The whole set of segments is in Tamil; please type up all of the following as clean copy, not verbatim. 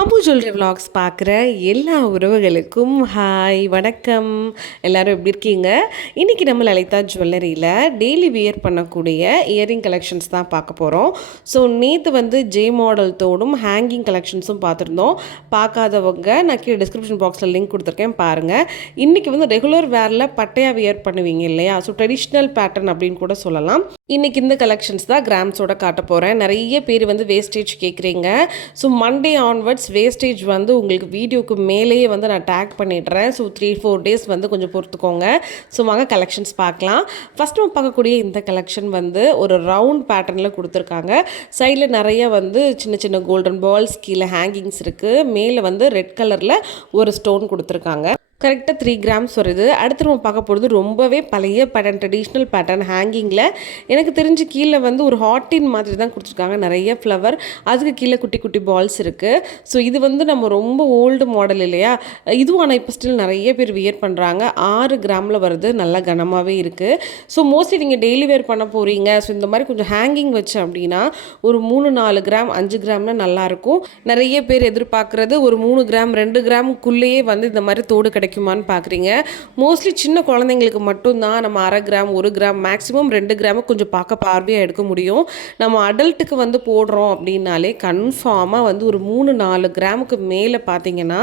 அம்மு ஜுவல்லரி விலாக்ஸ் பார்க்குற எல்லா உறவுகளுக்கும் ஹாய் வணக்கம். எல்லோரும் எப்படி இருக்கீங்க? இன்றைக்கி நம்ம லலிதா ஜுவல்லரியில் டெய்லி வியர் பண்ணக்கூடிய இயரிங் கலெக்ஷன்ஸ் தான் பார்க்க போகிறோம். ஸோ நேற்று ஜே மாடல் தோடும் ஹேங்கிங் கலெக்ஷன்ஸும் பார்த்துருந்தோம். பார்க்காதவங்க நான் கீழே டிஸ்கிரிப்ஷன் பாக்ஸில் லிங்க் கொடுத்துருக்கேன் பாருங்கள். இன்றைக்கி ரெகுலர் வேரில் பட்டையாக வியர் பண்ணுவீங்க இல்லையா? ஸோ ட்ரெடிஷ்னல் பேட்டர்ன் அப்படின்னு கூட சொல்லலாம். இன்றைக்கி இந்த கலெக்ஷன்ஸ் தான் கிராம்ஸோட காட்ட போகிறேன். நிறைய பேர் வேஸ்டேஜ் கேட்குறீங்க. ஸோ மண்டே ஆன்வர்ட்ஸ் வேஸ்டேஜ் உங்களுக்கு வீடியோக்கு மேலேயே நான் டேக் பண்ணிடுறேன். ஸோ 3-4 டேஸ் கொஞ்சம் பொறுத்துக்கோங்க. ஸோ வாங்க கலெக்ஷன்ஸ் பார்க்கலாம். ஃபஸ்ட் நம்ம பார்க்கக்கூடிய இந்த கலெக்ஷன் ஒரு ரவுண்ட் பேட்டர்னில் கொடுத்துருக்காங்க. சைடில் நிறைய சின்ன சின்ன கோல்டன் பால்ஸ், கீழே ஹேங்கிங்ஸ் இருக்குது. மேலே ரெட் கலரில் ஒரு ஸ்டோன் கொடுத்துருக்காங்க. கரெக்டாக 3 கிராம்ஸ் வருது. அடுத்து நம்ம பார்க்க போகிறது ரொம்பவே பழைய பேட்டர்ன், ட்ரெடிஷ்னல் பேட்டர்ன் ஹேங்கிங்கில். எனக்கு தெரிஞ்சு கீழே ஒரு ஹாட்டின் மாதிரி தான் கொடுத்துருக்காங்க. நிறைய ஃப்ளவர், அதுக்கு கீழே குட்டி குட்டி பால்ஸ் இருக்குது. ஸோ இது நம்ம ரொம்ப ஓல்டு மாடல் இல்லையா? இதுவும் ஆனால் இப்போ ஸ்டில் நிறைய பேர் வியர் பண்ணுறாங்க. 6 கிராமில் வருது, நல்லா கனமாகவே இருக்குது. ஸோ மோஸ்ட்லி நீங்கள் டெய்லி வேர் பண்ண போகிறீங்க. ஸோ இந்த மாதிரி கொஞ்சம் ஹேங்கிங் வச்சு அப்படின்னா ஒரு 3-4 கிராம் 5 கிராம்னா நல்லாயிருக்கும். நிறைய பேர் எதிர்பார்க்குறது ஒரு 3 கிராம் 2 கிராமுக்குள்ளேயே இந்த மாதிரி தோடு கிடைக்குமான்னு பார்க்குறீங்க. மோஸ்ட்லி சின்ன குழந்தைங்களுக்கு மட்டும்தான் நம்ம 1/2 கிராம் 1 கிராம் மேக்ஸிமம் 2 கிராமு கொஞ்சம் பார்க்க பார்வையாக எடுக்க முடியும். நம்ம அடல்ட்டுக்கு போடுறோம் அப்படின்னாலே கன்ஃபார்மாக ஒரு 3-4 கிராமுக்கு மேலே பார்த்தீங்கன்னா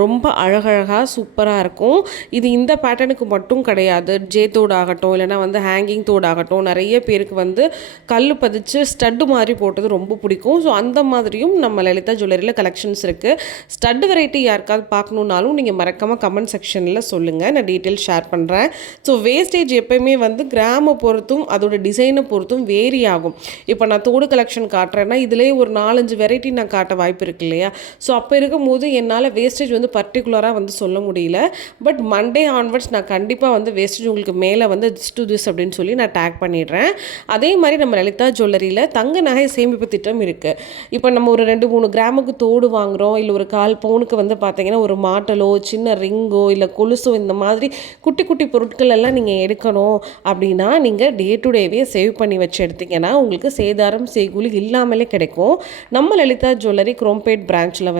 ரொம்ப அழகழகாக சூப்பராக இருக்கும். இது இந்த பேட்டர்னுக்கு மட்டும் கிடையாது. ஜே தோடு ஆகட்டும், இல்லைனா ஹேங்கிங் தோடு ஆகட்டும், நிறைய பேருக்கு கல் பதிச்சு ஸ்டட்டு மாதிரி போட்டது ரொம்ப பிடிக்கும். ஸோ அந்த மாதிரியும் நம்ம லலிதா ஜுவல்லரியில் கலெக்ஷன்ஸ் இருக்குது. ஸ்டட் வெரைட்டி யாருக்காவது பார்க்கணுன்னாலும் நீங்கள் மறக்காமல் கமெண்ட் செக்ஷனில் சொல்லுங்கள், நான் டீட்டெயில் ஷேர் பண்ணுறேன். ஸோ வேஸ்டேஜ் எப்போயுமே கிராமை பொறுத்தும் அதோட டிசைனை பொறுத்தும் வேரி ஆகும். இப்போ நான் தோடு கலெக்ஷன் காட்டுறேன்னா இதிலே ஒரு 4-5 வெரைட்டி நான் காட்ட வாய்ப்பு இருக்கு இல்லையா? ஸோ அப்போ இருக்கும்போது என்னால் வேஸ்டேஜ் பர்டிகுலராக சொல்ல முடியல. பட் மண்டே ஆன்வர்ட்ஸ் நான் கண்டிப்பாக வேஸ்டேஜ் உங்களுக்கு மேலே திஸ் டு திஸ் அப்படின்னு சொல்லி நான் டேக் பண்ணிடுறேன். அதே மாதிரி நம்ம லலிதா ஜுவல்லரியில் தங்க நகை சேமிப்பு திட்டம் இருக்குது. இப்போ நம்ம ஒரு 2-3 கிராமுக்கு தோடு வாங்குகிறோம், இல்லை ஒரு 1/4 பவுனுக்கு பார்த்தீங்கன்னா ஒரு மாட்டலோ சின்ன ரிங்கோ இல்லை கொலுசோ இந்த மாதிரி குட்டி குட்டி பொருட்கள் எல்லாம் நீங்கள் எடுக்கணும் அப்படின்னா நீங்கள் டே டு டேவே சேவ் பண்ணி வச்சு எடுத்தீங்கன்னா உங்களுக்கு சேதாரம் செய்கூலி இல்லாமலே கிடைக்கும். நம்ம லலிதா ஜுவல்லரி குரோம்பேட் பிரான்ச்சில்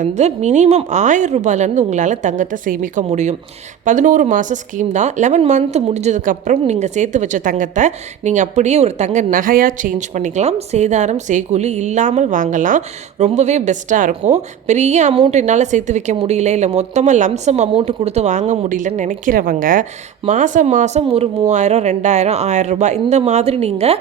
மினிமம் 1000 ரூபாயிலேருந்து உங்களால் தங்கத்தை சேமிக்க முடியும். 11 மாத ஸ்கீம் தான். 11 மந்த் முடிஞ்சதுக்கப்புறம் நீங்கள் சேர்த்து வச்ச தங்கத்தை நீங்கள் அப்படியே ஒரு தங்க நகையாக சேஞ்ச் பண்ணிக்கலாம். சேதாரம் செய்கூலி இல்லாமல் வாங்கலாம். ரொம்பவே பெஸ்ட்டாக இருக்கும். பெரிய அமௌண்ட் என்னால் சேர்த்து வைக்க முடியல, இல்லை மொத்தமாக லம்சம் அமௌண்ட் கொடுத்து வாங்க முடியலன்னு நினைக்கிறவங்க மாதம் ஒரு 3000 2000 1000 ரூபாய் இந்த மாதிரி நீங்கள்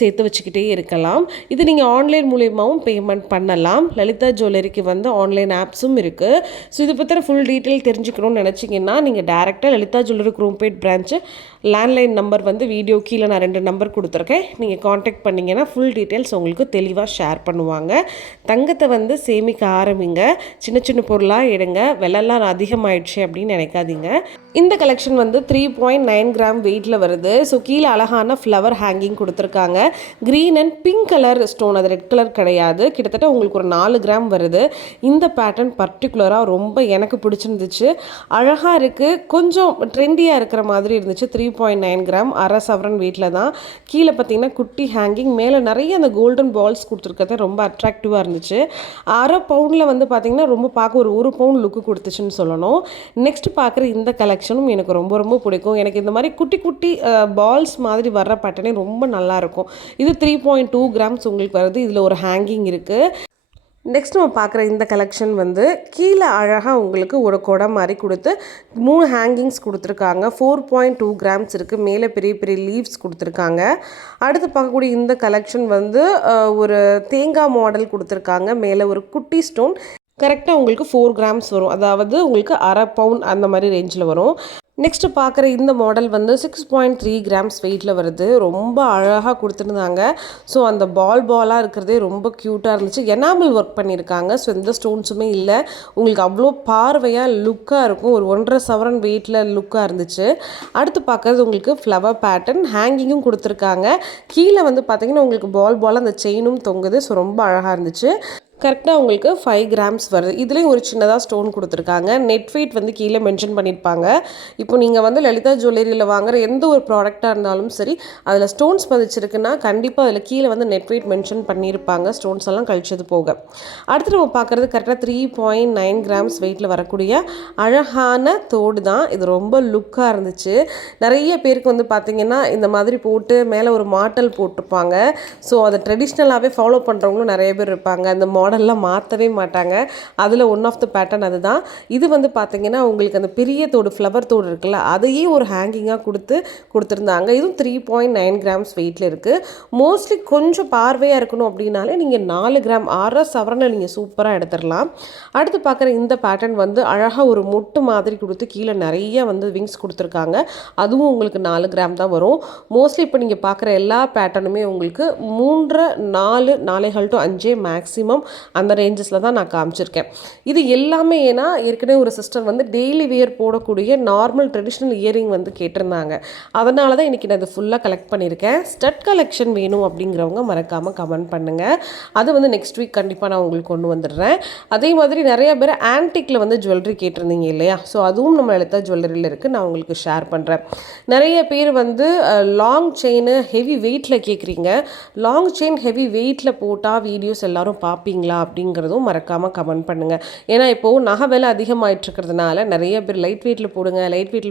சேர்த்து வச்சுக்கிட்டே இருக்கலாம். இது நீங்கள் ஆன்லைன் மூலியமாகவும் பேமெண்ட் பண்ணலாம். லலிதா ஜுவல்லரிக்கு ஆன்லைன் ஆப்ஸும் இருக்குது. ஸோ இதை பற்றி ஃபுல் டீட்டெயில் தெரிஞ்சுக்கணும்னு நினச்சிங்கன்னா நீங்கள் டேரெக்டாக Lalitha jewellery Chromepet branch landline number video கீழே நான் 2 நம்பர் கொடுத்துருக்கேன். நீங்கள் காண்டாக்ட் பண்ணிங்கன்னா ஃபுல் டீட்டெயில்ஸ் உங்களுக்கு தெளிவாக ஷேர் பண்ணுவாங்க. தங்கத்தை சேமிக்க ஆரம்பிங்க. சின்ன சின்ன பொருளாக எடுங்க. விலைலாம் அதிகமாகிடுச்சு அப்படின்னு நினைக்காதீங்க. இந்த கலெக்ஷன் 3.9 கிராம் வெயிட்டில் வருது. ஸோ கீழே அழகான ஃப்ளவர் ஹேங்கிங் கொடுத்துருக்காங்க. Green and pink colour stone, அது ரெட் கலர் கிடையாது. கிட்டத்தட்ட உங்களுக்கு ஒரு 4 கிராம் வருது. இந்த பேட்டர்ன் பர்டிகுலராக ரொம்ப எனக்கு பிடிச்சிருந்துச்சு. அழகாக இருக்குது, கொஞ்சம் ட்ரெண்டியாக இருக்கிற மாதிரி இருந்துச்சு. 3.9 கிராம் 1/2 சவரன் வெயிட்டில் தான். கீழே பார்த்தீங்கன்னா குட்டி ஹேங்கிங், மேலே நிறைய அந்த கோல்டன் பால்ஸ் கொடுத்துருக்கிறது ரொம்ப அட்ராக்டிவாக இருந்துச்சு. 1/2 பவுண்டில் பார்த்தீங்கன்னா ரொம்ப பார்க்க ஒரு 1 பவுண்ட் லுக்கு கொடுத்துச்சுன்னு சொல்லணும். நெக்ஸ்ட் பார்க்குற இந்த கலெக்ஷனும் எனக்கு ரொம்ப ரொம்ப பிடிக்கும். எனக்கு இந்த மாதிரி குட்டி குட்டி பால்ஸ் மாதிரி வர்ற பேட்டர்னே ரொம்ப நல்லாயிருக்கும். இது 3.2 கிராம்ஸ் உங்களுக்கு வருது. இதில் ஒரு ஹேங்கிங் இருக்குது. நெக்ஸ்ட் நம்ம பார்க்குற இந்த கலெக்ஷன் கீழே அழகாக உங்களுக்கு ஒரு குடை மாதிரி கொடுத்து 3 ஹேங்கிங்ஸ் கொடுத்துருக்காங்க. 4.2 கிராம்ஸ் இருக்குது. மேலே பெரிய பெரிய லீவ்ஸ் கொடுத்துருக்காங்க. அடுத்து பார்க்கக்கூடிய இந்த கலெக்ஷன் ஒரு தேங்காய் மாடல் கொடுத்துருக்காங்க. மேலே ஒரு குட்டி ஸ்டோன். கரெக்டாக உங்களுக்கு 4 கிராம்ஸ் வரும். அதாவது உங்களுக்கு 1/2 பவுண்ட் அந்த மாதிரி ரேஞ்சில் வரும். நெக்ஸ்ட்டு பார்க்குற இந்த மாடல் 6.3 கிராம்ஸ் வெயிட்டில் வருது. ரொம்ப அழகாக கொடுத்துருந்தாங்க. ஸோ அந்த பாலாக இருக்கிறதே ரொம்ப க்யூட்டாக இருந்துச்சு. எனாமல் ஒர்க் பண்ணியிருக்காங்க. ஸோ எந்த ஸ்டோன்ஸுமே இல்லை. உங்களுக்கு அவ்வளோ பார்வையாக லுக்காக இருக்கும். ஒரு 1.5 சவரன் வெயிட்டில் லுக்காக இருந்துச்சு. அடுத்து பார்க்குறது உங்களுக்கு ஃப்ளவர் பேட்டர்ன் ஹேங்கிங்கும் கொடுத்துருக்காங்க. கீழே பார்த்தீங்கன்னா உங்களுக்கு பாலாக அந்த செயினும் தொங்குது. ஸோ ரொம்ப அழகாக இருந்துச்சு. கரெக்டாக உங்களுக்கு 5 கிராம்ஸ் வருது. இதுலேயும் ஒரு சின்னதாக ஸ்டோன் கொடுத்துருக்காங்க. நெட் வெயிட் வந்து கீழே மென்ஷன் பண்ணியிருப்பாங்க. இப்போ நீங்கள் வந்து லலிதா ஜுவல்லரியில் வாங்குற எந்த ஒரு ப்ராடக்டாக இருந்தாலும் சரி, அதில் ஸ்டோன்ஸ் பதிச்சிருக்குன்னா கண்டிப்பாக அதில் கீழே வந்து நெட் வெயிட் மென்ஷன் பண்ணியிருப்பாங்க, ஸ்டோன்ஸ் எல்லாம் கழிச்சது போக. அடுத்து நம்ம பார்க்குறது கரெக்டாக 3.9 கிராம்ஸ் வெயிட்டில் வரக்கூடிய அழகான தோடு தான். இது ரொம்ப லுக்காக இருந்துச்சு. நிறைய பேருக்கு வந்து பார்த்திங்கன்னா இந்த மாதிரி போட்டு மேலே ஒரு மாட்டல் போட்டிருப்பாங்க. ஸோ அதை ட்ரெடிஷ்னலாகவே ஃபாலோ பண்ணுறவங்களும் நிறைய பேர் இருப்பாங்க. அந்த மாடல்லாம் மாற்றவே மாட்டாங்க. அதில் ஒன் ஆஃப் த பேட்டர்ன் அதுதான். இது வந்து பார்த்திங்கன்னா உங்களுக்கு அந்த பெரிய தோடு, ஃப்ளவர் தோடு இருக்குல்ல, அதையே ஒரு ஹேங்கிங்காக கொடுத்துருந்தாங்க. இதுவும் 3.9 கிராம்ஸ் வெயிட்டில் இருக்குது. மோஸ்ட்லி கொஞ்சம் பார்வையாக இருக்கணும் அப்படின்னாலே நீங்கள் 4 கிராம் 6 சவரனை நீங்கள் சூப்பராக எடுத்துடலாம். அடுத்து பார்க்குற இந்த பேட்டர்ன் வந்து அழகாக ஒரு மொட்டு மாதிரி கொடுத்து கீழே நிறைய வந்து விங்ஸ் கொடுத்துருக்காங்க. அதுவும் உங்களுக்கு 4 கிராம் தான் வரும். மோஸ்ட்லி இப்போ நீங்கள் பார்க்குற எல்லா பேட்டர்னுமே உங்களுக்கு 3, 4, 4.5 to 5 மேக்ஸிமம் அந்த ரேஞ்சஸில் தான் நான் காமிச்சிருக்கேன். இது எல்லாமே ஏன்னா ஏற்கனவே ஒரு சிஸ்டர் வந்து டெய்லி வியர் போடக்கூடிய நார்மல் ட்ரெடிஷ்னல் இயரிங் வந்து கேட்டிருந்தாங்க. அதனால தான் இன்றைக்கி நான் இது ஃபுல்லாக கலெக்ட் பண்ணியிருக்கேன். ஸ்டட் கலெக்ஷன் வேணும் அப்படிங்கிறவங்க மறக்காமல் கமெண்ட் பண்ணுங்கள். அது வந்து நெக்ஸ்ட் வீக் கண்டிப்பாக நான் உங்களுக்கு கொண்டு வந்துடுறேன். அதே மாதிரி நிறைய பேர் ஆன்டிக்கில் வந்து ஜுவல்லரி கேட்டிருந்தீங்க இல்லையா? ஸோ அதுவும் நம்ம லலிதா ஜுவல்லரியில் இருக்குது, நான் உங்களுக்கு ஷேர் பண்ணுறேன். நிறைய பேர் வந்து லாங் செயின் ஹெவி வெயிட்டில் கேட்குறீங்க. லாங் செயின் ஹெவி வெயிட்டில் போட்டால் வீடியோஸ் எல்லோரும் பார்ப்பீங்களா அப்படிங்கிறதும் மறக்காமல் கமெண்ட் பண்ணுங்கள். ஏன்னா இப்போது நகை விலை அதிகமாகிட்ருக்கிறதுனால நிறைய பேர் லைட் வெயிட்டில்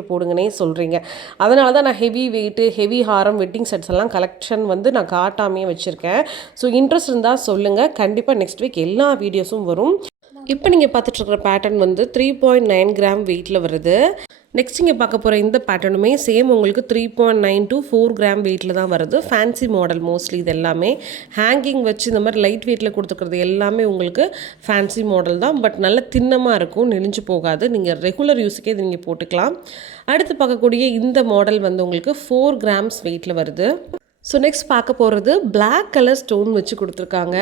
போடுங்கன்னே சொல்கிறீங்க. அதனால தான் நான் ஹெவி வெயிட்டு, ஹெவி ஹாரம், வெட்டிங் செட்ஸ் எல்லாம் கலெக்ஷன் வந்து நான் காட்டாமே வச்சுருக்கேன். ஸோ இன்ட்ரெஸ்ட் இருந்தால் சொல்லுங்கள், கண்டிப்பாக நெக்ஸ்ட் வீக் எல்லா வீடியோஸும் வரும். இப்போ நீங்கள் பார்த்துட்ருக்கிற பேட்டர்ன் வந்து 3.9 கிராம் வெயிட்டில் வருது. நெக்ஸ்ட் இங்கே பார்க்க போகிற இந்த பேட்டர்னுமே சேம் உங்களுக்கு 3.9 to 4 கிராம் வெயிட்டில் தான் வருது. ஃபேன்சி மாடல் மோஸ்ட்லி இது எல்லாமே ஹேங்கிங் வச்சு இந்த மாதிரி லைட் வெயிட்டில் கொடுத்துக்கிறது எல்லாமே உங்களுக்கு ஃபேன்சி மாடல் தான். பட் நல்ல தின்னமாக இருக்கும், நெளிஞ்சு போகாது. நீங்கள் ரெகுலர் யூஸுக்கே இது நீங்கள் போட்டுக்கலாம். அடுத்து பார்க்கக்கூடிய இந்த மாடல் வந்து உங்களுக்கு 4 கிராம்ஸ் வெயிட்டில் வருது. ஸோ நெக்ஸ்ட் பார்க்க போகிறது பிளாக் கலர் ஸ்டோன் வச்சு கொடுத்துருக்காங்க.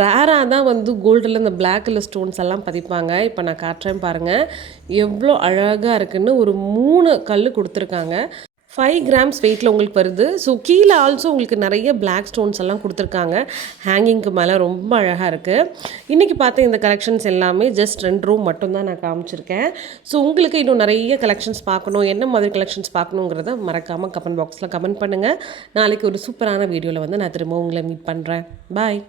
ரேராக தான் வந்து கோல்டில் இந்த பிளாக் கலர் ஸ்டோன்ஸ் எல்லாம் பதிப்பாங்க. இப்போ நான் காட்டுறேன் பாருங்கள், எவ்வளோ அழகாக இருக்குன்னு. ஒரு 3 கல் கொடுத்துருக்காங்க. 5 கிராம்ஸ் வெயிட்டில் உங்களுக்கு வருது. ஸோ கீழே ஆல்சோ உங்களுக்கு நிறைய பிளாக் ஸ்டோன்ஸ் எல்லாம் கொடுத்துருக்காங்க. ஹேங்கிங்க்கு மேலே ரொம்ப அழகாக இருக்குது. இன்றைக்கி பார்த்த இந்த கலெக்ஷன்ஸ் எல்லாமே ஜஸ்ட் 2 ரூம் மட்டும்தான் நான் காமிச்சிருக்கேன். ஸோ உங்களுக்கு இன்னும் நிறைய கலெக்ஷன்ஸ் பார்க்கணும், என்ன மாதிரி கலெக்ஷன்ஸ் பார்க்கணுங்கிறத மறக்காமல் கமெண்ட் பாக்ஸில் கமெண்ட் பண்ணுங்கள். நாளைக்கு ஒரு சூப்பரான வீடியோவில் வந்து நான் திரும்ப உங்களை மீட் பண்ணுறேன். பாய்.